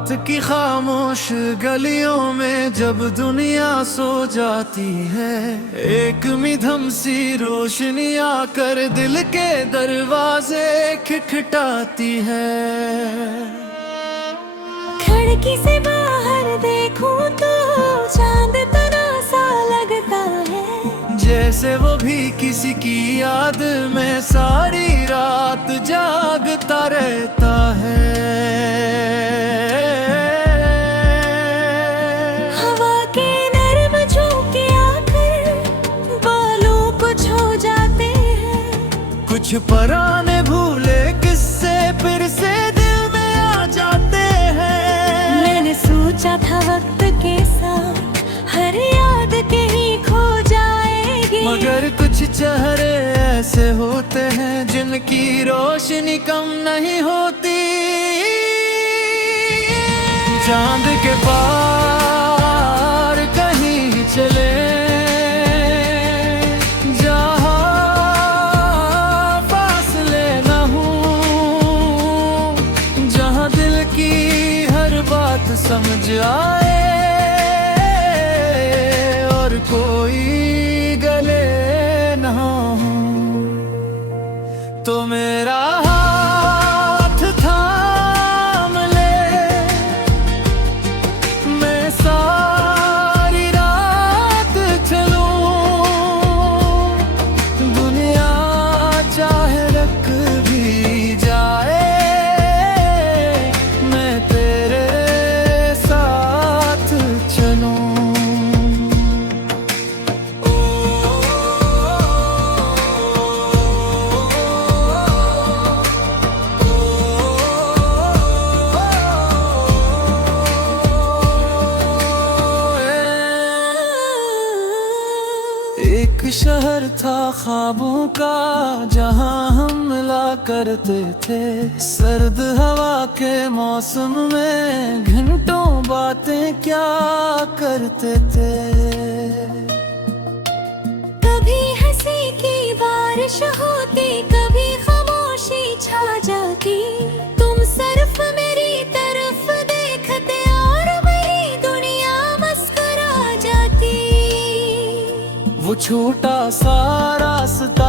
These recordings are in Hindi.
रात की खामोश गलियों में जब दुनिया सो जाती है, एक मिधम सी रोशनी आकर दिल के दरवाजे खटखटाती है। खिड़की से बाहर देखूं तो चांद तना सा लगता है, जैसे वो भी किसी की याद में सारी रात जागता रहता है। हवा के नरम झोंके आकर बालों को छू जाते हैं, कुछ पुराने भूले किस्से फिर से दिल में आ जाते हैं। मैंने सोचा था वक्त के साथ हर याद कहीं खो जाएगी, मगर कुछ चेहरे ऐसे होते हैं जिनकी रोशनी कम नहीं होती। चांद के पार कहीं चले जहाँ फासले न हो, जहाँ दिल की हर बात समझ आए और कोई गले न हो। तो मेरा हाथ थाम ले, मैं सारी रात चलूं, दुनिया चाहे रख भी जाए, मैं तेरे साथ चलूं। एक शहर था ख्वाबों का जहां हम मिला करते थे, सर्द हवा के मौसम में घंटों बातें क्या करते थे। कभी हंसी की बारिश होती, कभी खामोशी छा जाती, तुम सिर्फ मेरी तरफ देखते और मेरी दुनिया मुस्कुरा जाती। वो छोटा सा रास्ता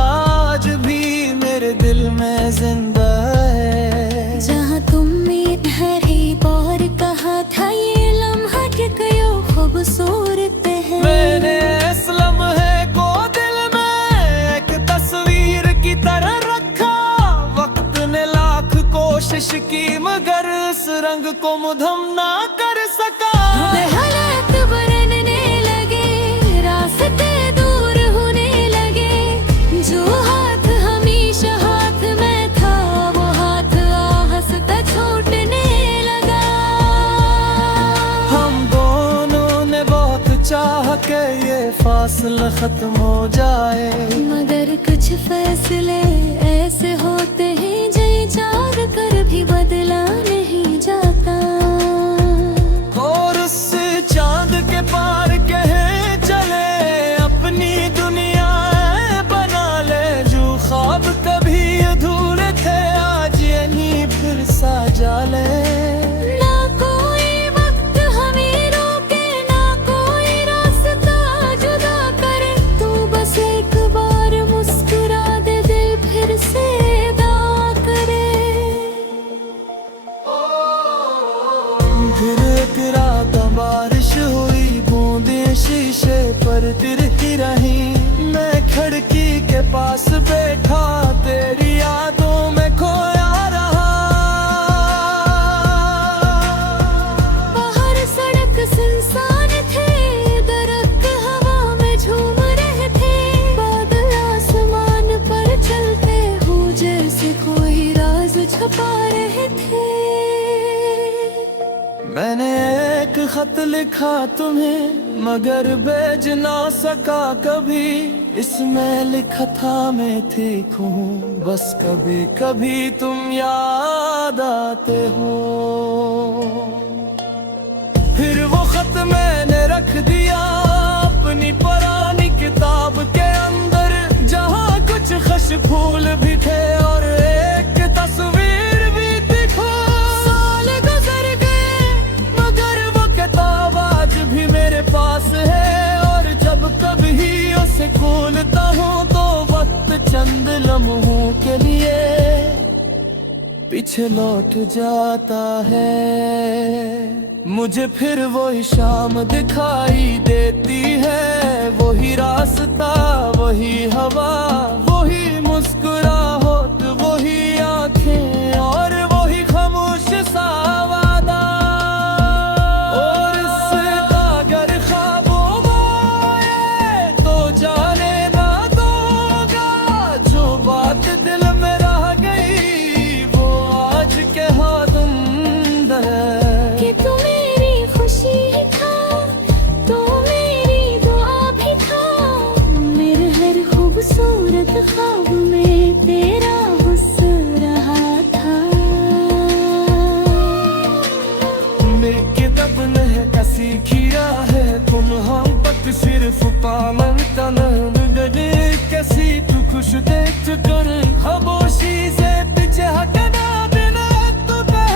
आज भी मेरे दिल में जिंदा है, जहाँ तुमने ठहरी और कहा था ये लम्हा कि क्यों खूबसूरत है। मैंने इस लम्हे को दिल में एक तस्वीर की तरह रखा, वक्त ने लाख कोशिश की मगर इस रंग को मुधम ना कर सका। हालात बनने लगे, रास्ते दूर होने लगे, जो हाथ हमेशा हाथ में था वो हाथ हंसता छूटने लगा। हम दोनों ने बहुत चाह के ये फासला खत्म हो जाए, मगर कुछ फैसले ऐसे होते हैं जिन्हें चाह कर भी बदला नहीं जाता। और उस चांद के पार कहे चले अपनी दुनिया बना ले, जो ख्वाब कभी अधूरे थे आज यहीं फिर साजा ले। ना कोई वक्त हमें रोके, ना कोई रास्ता जुदा करे, तू बस एक बार मुस्कुरा दे, दिल फिर से दावा करे। फिर एक रात बारिश हुई, बूंदें शीशे पर तिरकी रही, मैं खिड़की के पास बैठा तेरी यादों में खोया रहा। बाहर सड़क सुनसान थे, दरख्त हवा में झूम रहे थे, बादल आसमान पर चलते हो जैसे कोई राज छुपा रहे थे। मैंने एक खत लिखा तुम्हें मगर भेज ना सका कभी, इसमें लिखा था मैं ठीक हूँ, बस कभी कभी तुम याद आते हो। फिर वो खत मैंने रख दिया अपनी पुरानी किताब के अंदर, जहाँ कुछ खश फूल भी थे और एक तस्वीर भी थी। साल गुजर गए जब कभी उसे खोलता हूँ तो वक्त चंद लम्हों के लिए पीछे लौट जाता है। मुझे फिर वही शाम दिखाई देती है, वही रास्ता, वही हवा, वही मुस्कुराहट, वही आंखें और वही खामोश सा वादा। और इसका अगर ख्वाबों में आए तो जाने ना दूंगा, जो बात दिल में रह गई वो आज के हाथ अंदर है। कि तू मेरी खुशी था, तू मेरी दुआ भी था, मेरे हर खूबसूरत ख्वाब में तेरा हुस्न रहा था। मेरे दब ने कसी किया है तुम हम पक सिर्फ पामन तनन गले कैसी तू खुश देख कर खामोशी से पीछे हटना देना तुझे।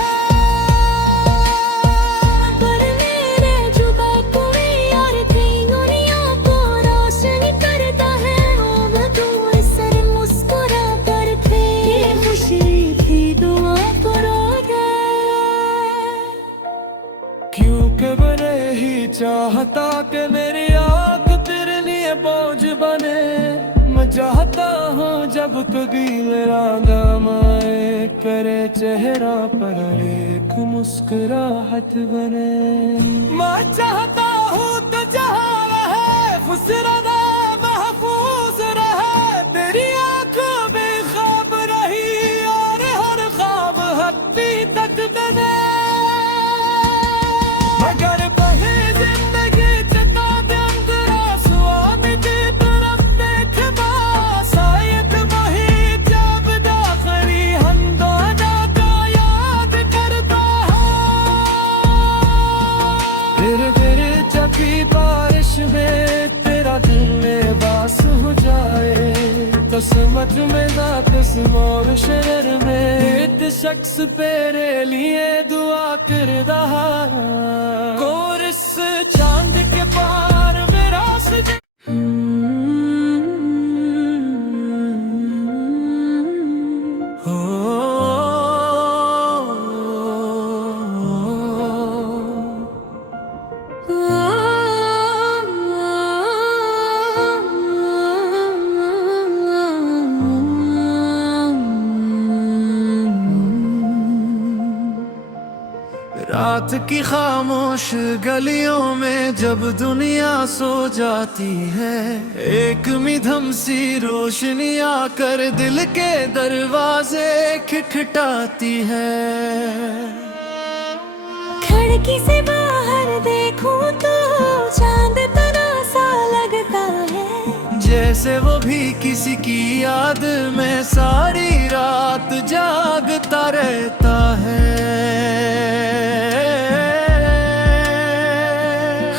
पर मेरे जुबा कोई और थी, दुनिया को रोशन करता है अब तू सर मुस्कुरा कर थे। ये खुशी थी दुआ करो गे, क्योंकि मैंने ही चाहता कि मेरी आँख तेरे लिए बोझ बने। मैं चाहता हूँ जब कभी मेरा गम आए करे चेहरा पर एक मुस्कुराहट बने। मैं चाहता हूँ तो जहाँ रहे फुसराना महफूज रहे, तेरी आँखों में ख्वाब रही और हर ख्वाब हकीकत बने। मगर कहीं जिंदगी चका दे अंदर आंसुओं की तरफ देख बस, शायद वही जब आखिरी हंगामा का याद करता है। फिर जबी बारिश में तेरा दिल में बास हो जाए तो समझ में ना किस्म और शहर में एक शख्स तेरे लिए दुआ कर रहा। कोरस चांद के पार मेरा सज रात की खामोश गलियों में जब दुनिया सो जाती है, एक मिधम सी रोशनी आकर दिल के दरवाजे खटखटाती है। खिड़की से बाहर देखूं तो चांद तना सा लगता है, जैसे वो भी किसी की याद में सारी रात जागता रहता है।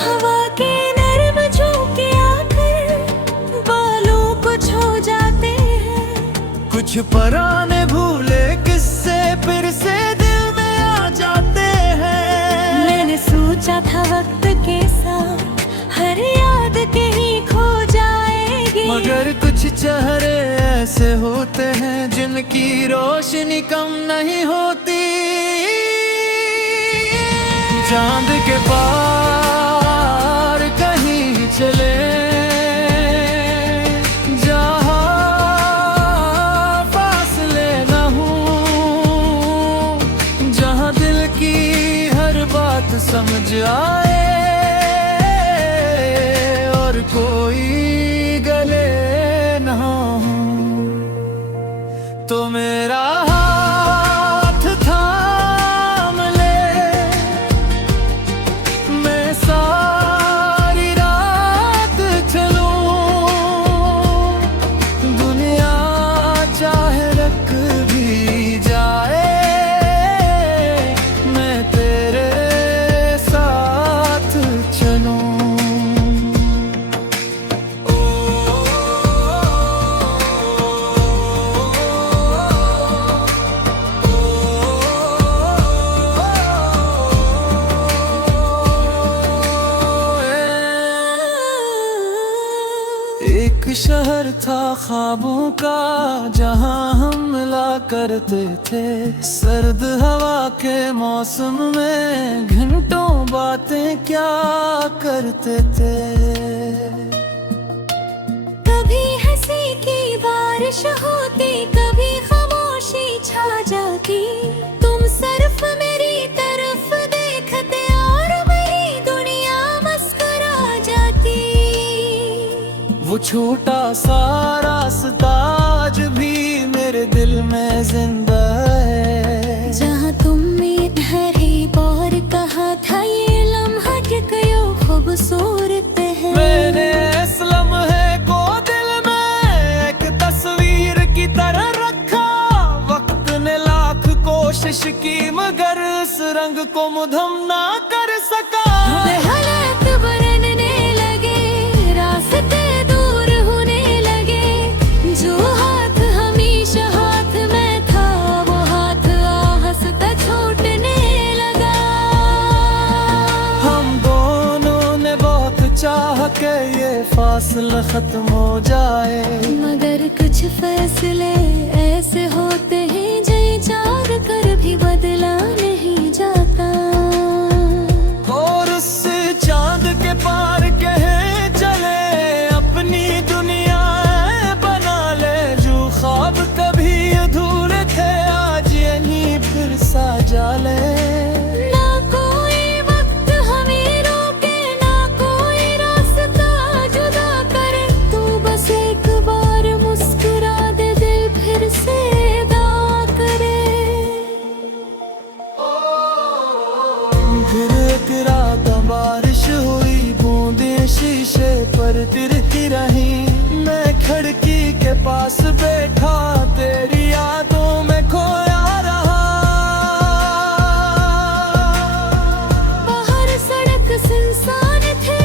हवा के नर्म झोंके आकर बालों को छू जाते हैं, कुछ पुराने भूले किस्से फिर से दिल में आ जाते हैं। मैंने सोचा था वक्त के साथ हर याद कहीं खो जाएगी, मगर कुछ चेहरे ऐसे होते हैं जिनकी रोशनी कम नहीं होती। चांद के पार कहीं चले जहाँ फासले न हो, जहाँ दिल की हर बात समझ आए और कोई गले न हो। तो मेरा हाथ थाम ले, मैं सारी रात चलूं, दुनिया चाहे रख भी जाए, मैं तेरे साथ चलूं। ओ, ओ, ओ, ओ, ओ, ओ, एक शहर था ख्वाबों का, जहां हम मिला करते थे। सर्द हवा के मौसम में घंटों बातें क्या करते थे। कभी हंसी की बारिश होती, कभी खामोशी छा जाती। तुम सिर्फ मेरी तरफ देखते और मेरी दुनिया मुस्कुरा जाती। वो छोटा सा रास्ता आज भी मेरे दिल में जिंदा है। जहाँ तुमने ठहरी और कहा था ये लम्हा कि क्यों खूबसूरत है। मैंने इस लम्हे को दिल में एक तस्वीर की तरह रखा। वक्त ने लाख कोशिश की मगर इस रंग को मुधम ना कर सका। हालात बनने लगे, रास्ते दूर होने लगे। जो हाथ हमेशा हाथ में था, वो हाथ हंसता छूटने लगा। हम दोनों ने बहुत चाह के ये फासला खत्म हो जाए, मगर कुछ फैसले ऐसे होते हैं जिन्हें चाह कर भी बदला नहीं जाता। और उससे चांद के पार कहे चले अपनी दुनिया बना ले। जो ख्वाब कभी अधूरे थे आज यहीं फिर साजा ले। ना कोई वक्त हमें रोके, ना कोई रास्ता जुदा करे। तू बस एक बार मुस्कुरा दे, दिल फिर से अदा करे। फिर एक रात बारिश हुई, बूंदें शीशे पर गिरती रही। मैं खिड़की के पास बैठा तेरी यादों में खोया रहा। बाहर सड़क सुनसान थे,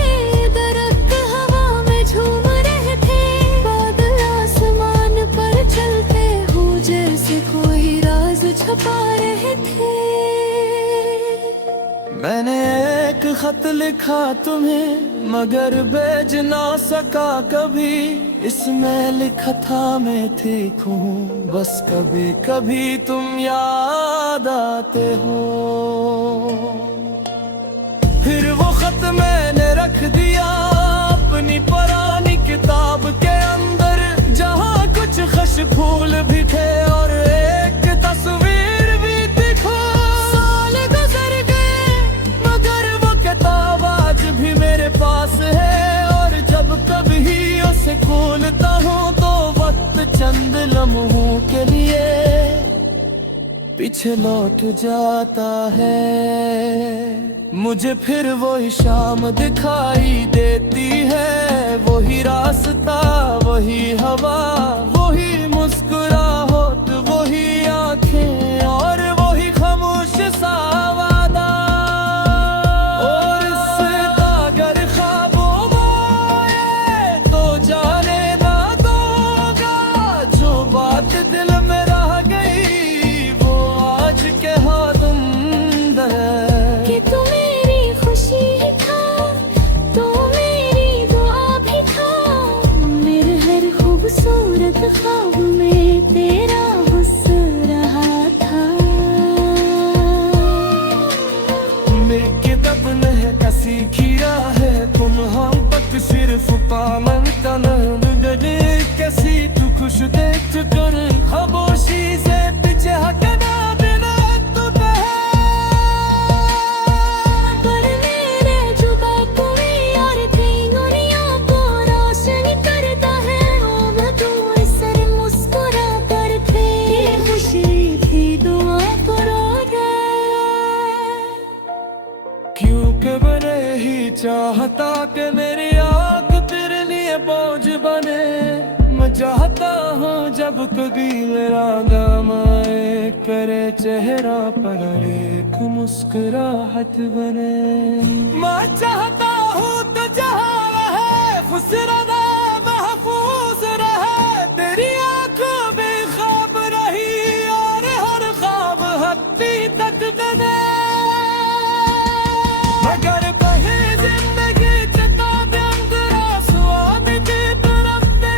दरख्त हवा में झूम रहे थे। बादल आसमान पर चलते हो जैसे कोई राज छुपा रहे थे। मैंने एक खत लिखा तुम्हें मगर भेज ना सका कभी। इसमें लिखा था मैं ठीक हूँ, बस कभी कभी तुम याद आते हो। फिर वो खत मैंने रख दिया अपनी पुरानी किताब के अंदर, जहाँ कुछ खश फूल भी थे और एक तस्वीर भी दिखो। साल गुजर गए मगर वो किताब आज भी मेरे पास है। और जब कभी उसे खोलता हूँ तो वक्त चंद लम्हों के लिए पीछे लौट जाता है। मुझे फिर वही शाम दिखाई देती है, वही रास्ता, वही हवा, वही मुस्कुराहट, वही आंखें और वही खामोश सा वादा। और इससे अगर ख्वाबों में आए तो जाने ना दूंगा। जो बात दिल में रह गई वो आज के हाथ अंदर है। कि तू मेरी खुशी था, तू मेरी दुआ भी था। मेरे हर खूबसूरत ख्वाब में तेरा हुस्न रहा था। किताब ने कसी किया है तुम हम तक सिर्फ पामन तन कैसी तू खुश देख कर खामोशी से पीछे हटना देना तू पर मेरे जुबा कोई और थी, दुनिया को रोशन करता है। अब तू सर मुस्कुरा कर थे, ये खुशी थी दुआ करो रे। क्योंकि मैंने ही चाहता कि मेरी आँख तेरे लिए बोझ बने। मैं चाहता हूँ जब कभी मेरा नाम आए करे चेहरा पर एक मुस्कुराहट बने। मैं चाहता हूँ तो जहाँ रहे फुसराना महफूज रहे। तेरी आँखों में ख्वाब रही और हर ख्वाब हकीकत बने। मगर कहीं जिंदगी चका अंदर आंसुओं में की तरफ दे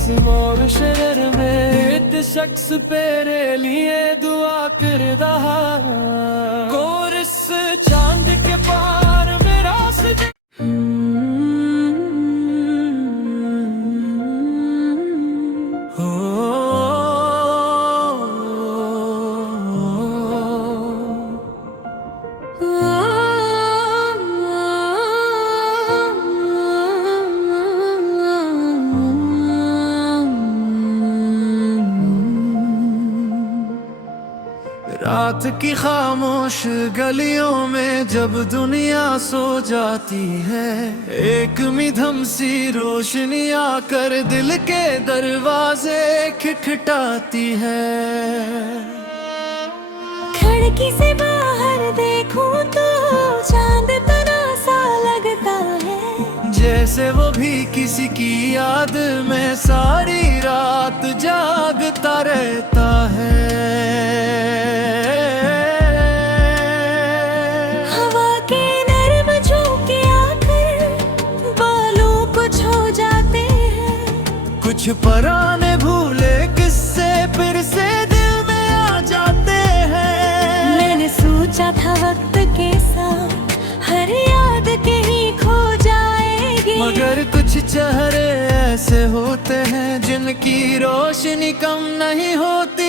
जिस्म और शहर में इस शख्स तेरे लिए दुआ कर रहा और इस चांद के पार में रास्ते रात की खामोश गलियों में जब दुनिया सो जाती है, एक मिधम सी रोशनी आकर दिल के दरवाजे खटखटाती है। खिड़की से बाहर देखूं तो चांद तना सा लगता है, जैसे वो भी किसी की याद में सारी रात जागता रहता है। हवा के नरम झोंके आकर बालों को छू जाते हैं, कुछ पुराने भूले किस्से फिर से दिल में आ जाते हैं। मैंने सोचा था वक्त के साथ हर याद कहीं खो जाएगी, मगर कुछ चेहरे ऐसे होते हैं जिनकी रोशनी कम नहीं होती।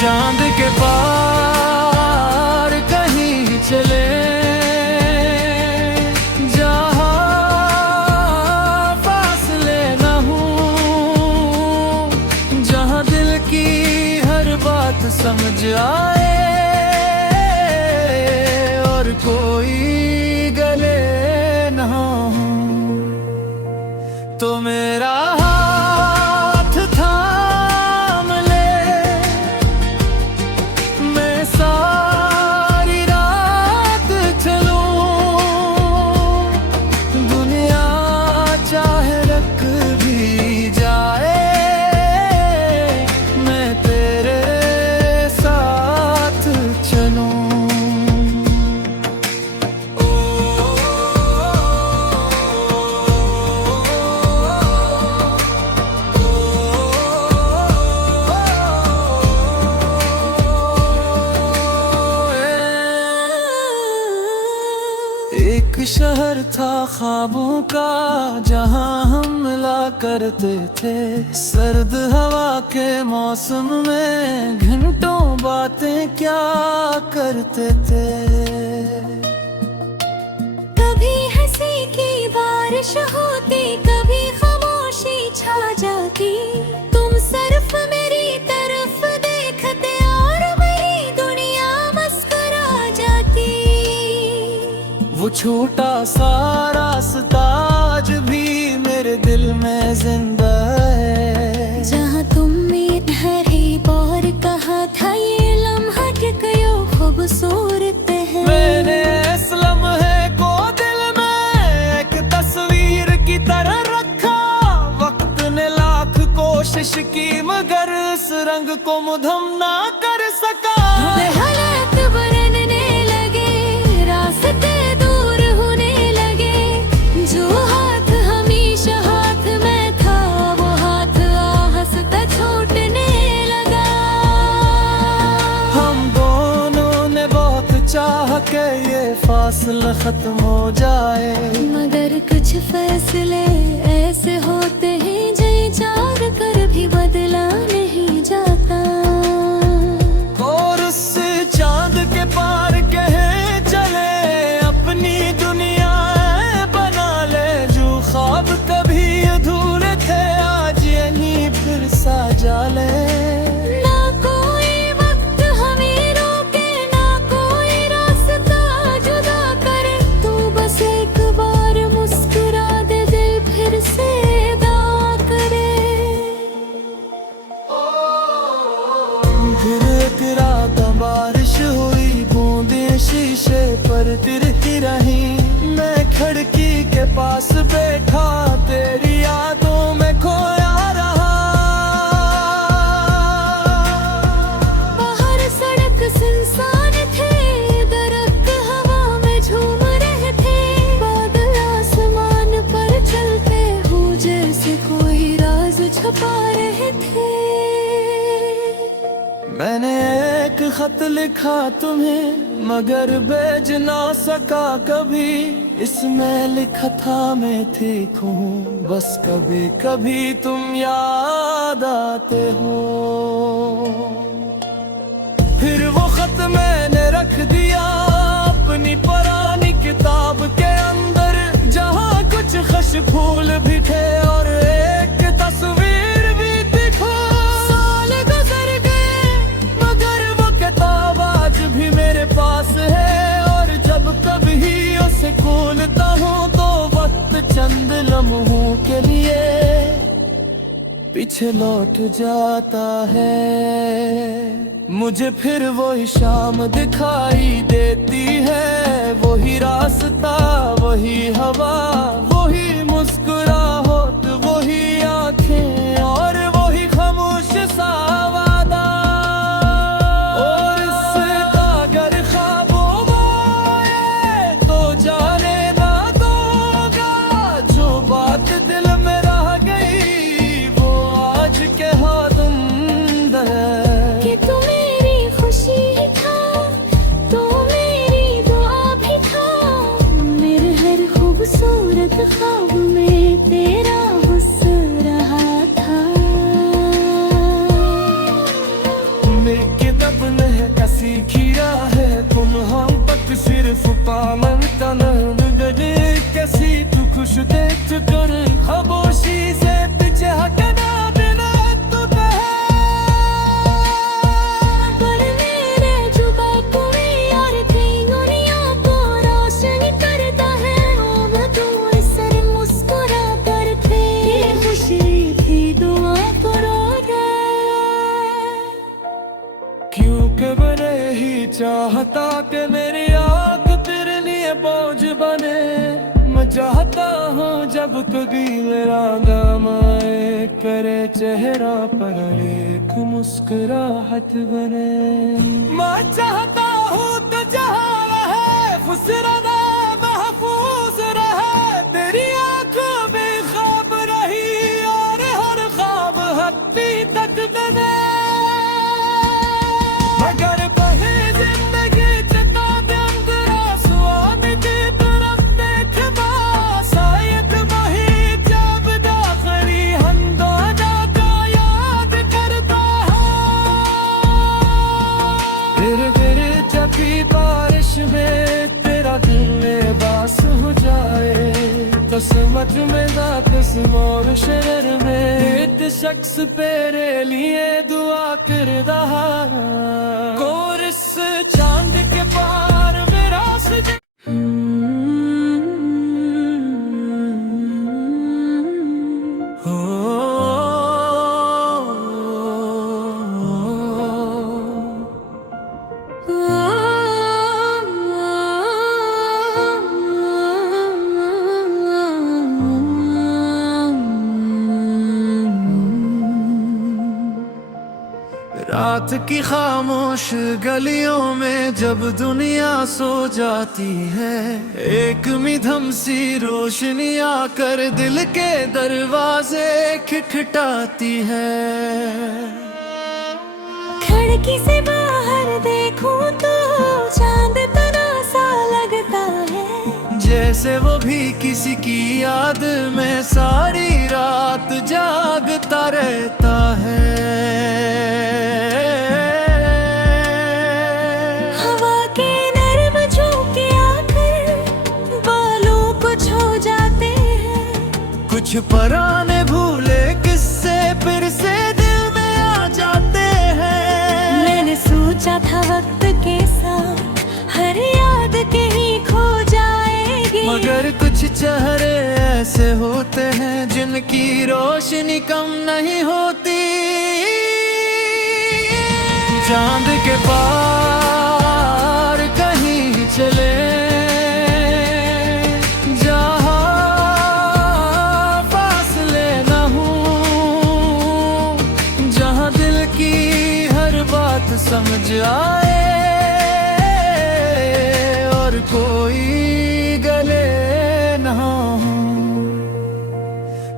चांद के पार कहीं चले जहाँ फासले न हो, जहाँ दिल की हर बात समझ आए और कोई गले न हो। तो मेरा हाथ थाम ले, मैं सारी रात चलूं, दुनिया चाहे रख भी जाए, मैं तेरे साथ चलूं। एक शहर था ख्वाबों का जहां हम मिला करते थे, सर्द हवा के मौसम में घंटों बातें क्या करते थे। कभी हंसी की बारिश होती, कभी खामोशी छा जाती, तुम सिर्फ मेरी तरफ देखते और मेरी दुनिया मुस्कुरा जाती। वो छोटा सा रास्ता आज भी मेरे दिल में जिंदा है, जहाँ तुमने ठहरी और कहा था ये लम्हा कि कयो खूबसूरत है। मैंने इस लम्हे को दिल में एक तस्वीर की तरह रखा, वक्त ने लाख कोशिश की मगर इस रंग को मुधम ना कर सका। हालात बरनने लगे, रास्ते दूर होने लगे, जो हाथ हमेशा हाथ में था वो हाथ हंसता छूटने लगा। हम दोनों ने बहुत चाह के ये फासला खत्म हो जाए, मगर कुछ फैसले ऐसे होते हैं जो चाह कर भी बदला नहीं जाता। और उस चांद के पार कहे चले अपनी दुनिया बना ले, जो ख्वाब कभी अधूरे थे आज यहीं फिर साजा ले। ना कोई वक्त हमें रोके, ना कोई रास्ता जुदा करे, तू बस एक बार मुस्कुरा दे, दिल फिर से अदा करे। फिर एक रात बारिश हुई, बूंदें शीशे पर तिरती रही, मैं खिड़की के पास बैठा तेरी यादों में खोया रहा। बाहर सड़क सुनसान थे, दरख्त हवा में झूम रहे थे, बादल आसमान पर चलते हो खत लिखा तुम्हें मगर भेज ना सका कभी, इसमें लिखा था मैं ठीक हूँ बस कभी कभी तुम याद आते हो। फिर वो खत मैंने रख दिया अपनी पुरानी किताब के अंदर, जहाँ कुछ खश फूल भी थे और एक तस्वीर भी दिखो। साल गुजर गए मगर वो किताब आज भी मेरे पास है, और जब कभी उसे खोलता हूँ तो वक्त चंद लम्हों के लिए पीछे लौट जाता है। मुझे फिर वही शाम दिखाई देती है, वही रास्ता वही हवा वही मुस्कुराहट वही आंखें और वही खामोश सा वादा। और इसका अगर ख्वाबों में तो जाने ना दूंगा, जो बात दिल में रह गई वो आज के हाथ अंदर है। कि तू मेरी खुशी था, तू मेरी दुआ भी था, मेरे हर खूबसूरत ख्वाब में तेरा हुस्न रहा था। मेरे रब ने कसी किया है तुम हम तक सिर्फ पामन तनन गले कैसी तू खुश देख कर खामोशी से तुझे हटना देना तू पर मेरे जुबा कोई और कई दुनिया को रोशन करता है। वो तू सर मुस्कुरा कर थे, खुशी थी दुआ करो रे। क्योंकि मैंने ही चाहता कि मेरी आँख तेरे लिए बोझ बने। मैं चाहता हूँ जब कभी मेरा नाम आए करे चेहरा पर एक मुस्कुराहट बने। मैं चाहता हूँ तो जहाँ रहे फुसराना महफूज रहे, तेरी आँखों में ख्वाब रही और हर ख्वाब हत्ती तक बने। मगर बही जिंदगी चका दे अंदर आंसुओं की तरफ देख बस, शायद वही जब दाखिली हंगामा को याद करता है। फिर जबी बारिश में तेरा दिल बेबस हो जाए तो समझ में ना किस्म और शहर में एक शख्स तेरे लिए दुआ कर रहा। और इस चांद के पार मेरा रास्ते रात की खामोश गलियों में जब दुनिया सो जाती है, एक मिधम सी रोशनी आकर दिल के दरवाजे खटखटाती है। खिड़की से बाहर देखूं तो चांद तना सा लगता है, जैसे वो भी किसी की याद में सारी रात जागता रहता है। हवा के नरम झोंके आकर बालों को छू जाते हैं, कुछ पुराने भूले किस्से फिर से दिल में आ जाते हैं। मैंने सोचा था वक्त के साथ हर याद कहीं खो जाएगी, मगर कुछ चेहरे ऐसे होते हैं जिनकी रोशनी कम नहीं होती। चांद के पार कहीं चले जहाँ फासले न हो, जहाँ दिल की हर बात समझ आए और कोई गले न हो।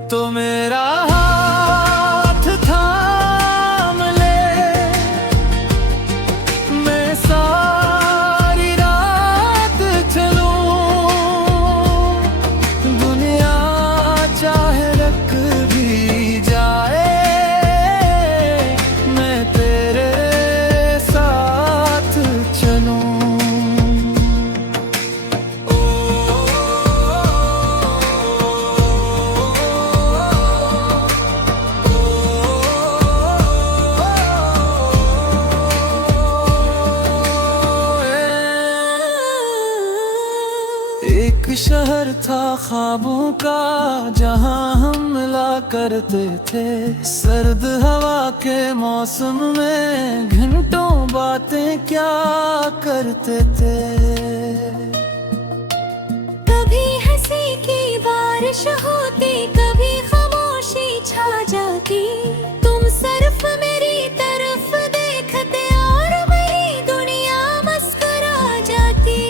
तो मेरा हाथ थाम ले, एक शहर था ख्वाबों का, जहां हम मिला करते थे। सर्द हवा के मौसम में घंटों बातें क्या करते थे। कभी हंसी की बारिश होती, कभी खामोशी छा जाती। तुम सिर्फ मेरी तरफ देखते और मेरी दुनिया मुस्कुरा जाती।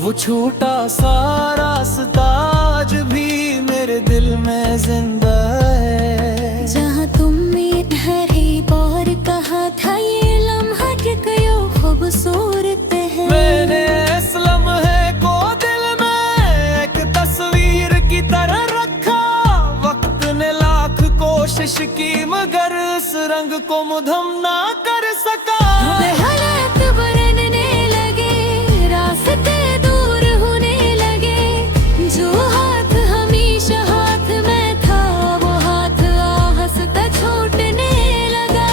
वो छोटा सा रास्ता आज भी मेरे दिल में जिंदा है। जहाँ तुमने हर बार कहा था ये लम्हा कि क्यों खूबसूरत है। मैंने इस लम्हे को दिल में एक तस्वीर की तरह रखा। वक्त ने लाख कोशिश की मगर इस रंग को मुधम ना कर सका। हालात बनने लगे, रास्ते दूर होने लगे। जो हाथ हमेशा हाथ में था, वो हाथ हंसता छूटने लगा।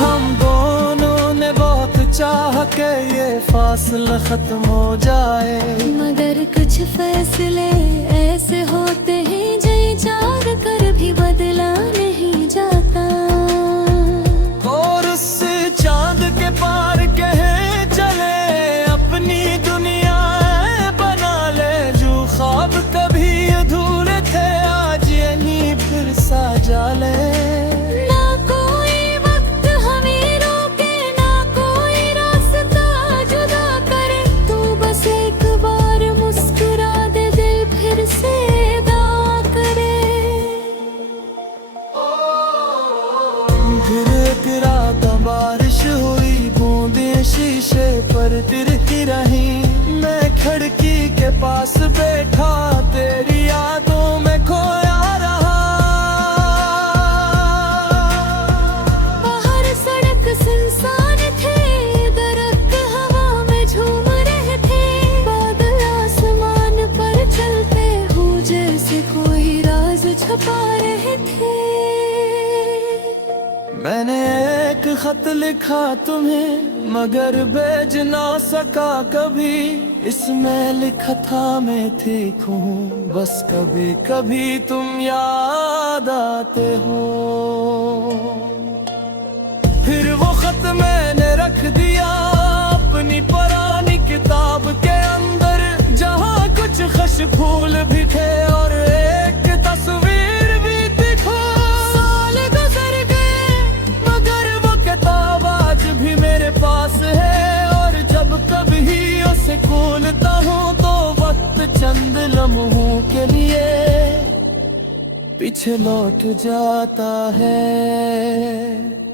हम दोनों ने बहुत चाह के ये फासला खत्म हो जाए, मगर कुछ फैसले ऐसे होते हैं जो चाह कर भी बदला नहीं जाता। और उससे चांद के पार कहे चले, अपनी दुनिया बना ले। जो ख्वाब कभी अधूरे थे आज यहीं फिर साजा ले। ना कोई वक्त हमें रोके, ना कोई रास्ता जुदा करे। तू बस एक बार मुस्कुरा दे, दिल फिर से अदा करे। फिर एक रात बारिश हुई, बूंदें शीशे पर तिरकी रही। मैं खिड़की के पास बैठा, तेरी यादों में खोया रहा। बाहर सड़क सुनसान थे, दरख्त हवा में झूम रहे थे। बादल आसमान पर चलते हो जैसे कोई राज छुपा रहे थे। मैंने एक खत लिखा तुम्हें मगर भेज ना सका कभी। इसमें लिखा था मैं थी खो, बस कभी कभी तुम याद आते हो। फिर वो खत मैंने रख दिया अपनी पुरानी किताब के अंदर, जहाँ कुछ खश फूल भी थे और एक तस्वीर भी थी खो। साल गुजर गए मगर वो किताब आज भी मेरे पास है। और जब कभी उसे खोलता हूँ तो वक्त चंद लम्हों के लिए पीछे लौट जाता है।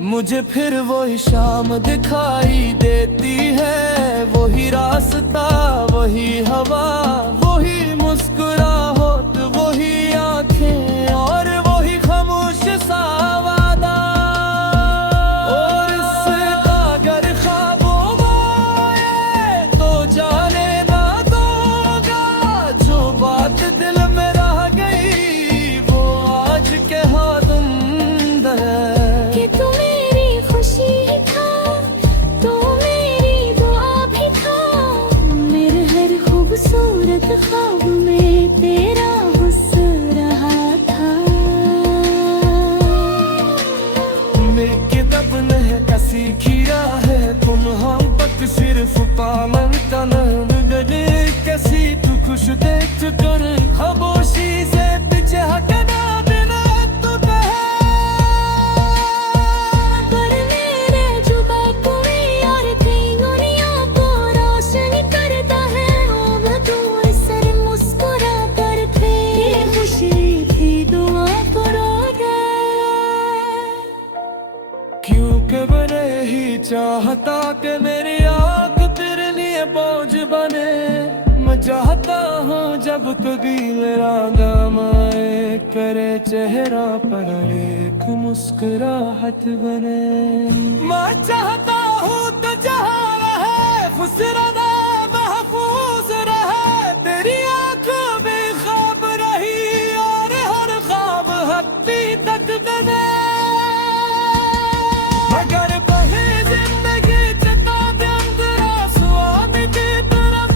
मुझे फिर वही शाम दिखाई देती है, वही रास्ता, वही हवा, वही मुस्कुराहट, वही आंखें और वही खामोश सा वादा। और इससे अगर ख्वाबों में आए तो जाने ना दूंगा। जो बात दिल में रह गई वो आज के हाथ अंदर है। कि तू मेरी खुशी था, तू मेरी दुआ भी था। मेरे हर खूबसूरत ख्वाब में तेरा हुस्न रहा था। किताब ने कसी किया है तुम हम तक सिर्फ पामन तनन गले कैसी तू खुश देख कर खामोशी से पीछे हटना देना तो पर मेरे जुबा कोई और कई दुनिया को रोशन करता है। अब तू सर मुस्कुरा कर थे, ये खुशी थी दुआ करो रे। क्योंकि मैंने ही चाहता कि मेरी आँख तेरे लिए बोझ बने। मैं चाहता हूँ जब कभी मेरा नाम आए, करे चेहरा पर एक मुस्कुराहट बने। मैं चाहता हूँ तो जहाँ रहे फुसराना महफूज रहे। तेरी आँखों में ख्वाब रही और हर ख्वाब हत्ती तक बने। मगर बही जिंदगी चका दे अंदर आंसुओं की तरफ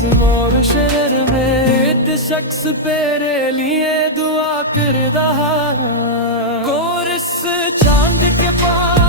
जिस्म और शहर में इस शख्स तेरे लिए दुआ कर रहा कोरस चांद के पास